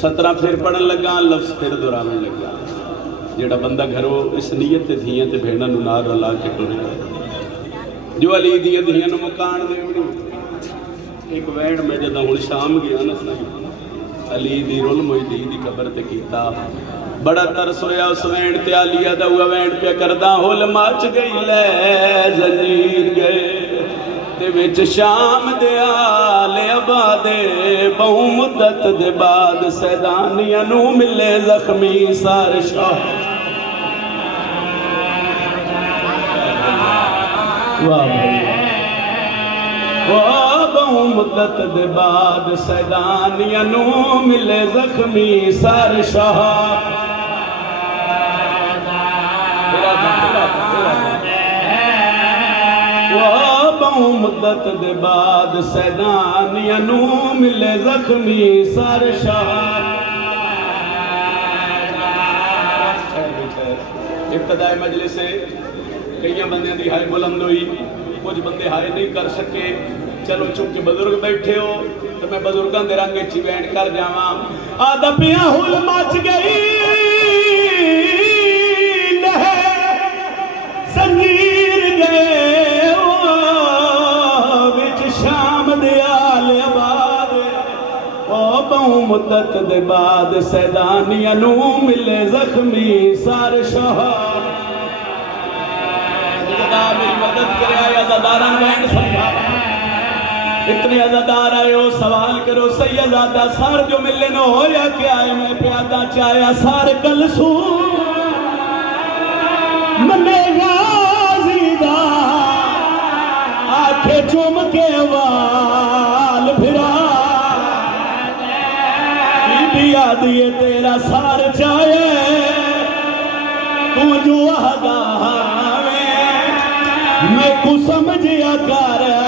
17 پھر پڑھن لگا لفظ پھر دہراون لگا جڑا بندہ گھروں اس نیت تے دھیاں تے بہناں نوں نال رلا کے ٹرے جو علی دیاں دھیاں نوں مکان دیوڑی ایک وینڈ میں جدوں ہن شام گیا نا علی دی رول موئی دی قبر تے کیتا بڑا ترس ہویا اس وینڈ تے علیہ دا ہوا وینڈ پہ کردا ہول مچ گئی لے زنجیر گئے تے وچ شام دے آلے آبادے بہو مدت دے بعد سیدانیاں نو ملے زخمی سار شاہ بہو مدت دے بعد سیدانیاں نو ملے زخمی سار شاہ بہو مدت دے بعد سیدانیاں نو ملے زخمی سار شاہ ابتدائی مجلس سے کئی بندے دی ہائے بلند ہوئی کچھ بندے ہائے نہیں کر سکے چلو چونکہ بزرگ بیٹھے ہو تو میں بزرگاں دے رنگ چی بیٹھ کر جاواں آدھا پیاں ہول مچ گئی زنجیر گئے وچ شام دے آلے آباد بہو مدت دے بعد سیدانیاں نو ملے زخمی سار شاہ میری مدد کرے آئے عزاداران بینڈ سمجھا اتنے عزادار آئے ہو سوال کرو سیدادہ سار جو ملے نو ہو یا کیا آئے میں پیادہ چاہیا سار کلسو منے غازی دا آنکھیں چوم کے وال بھرا بی آدھیے تیرا سار چاہے تو جو آگاہ میں کو سمجھیا کر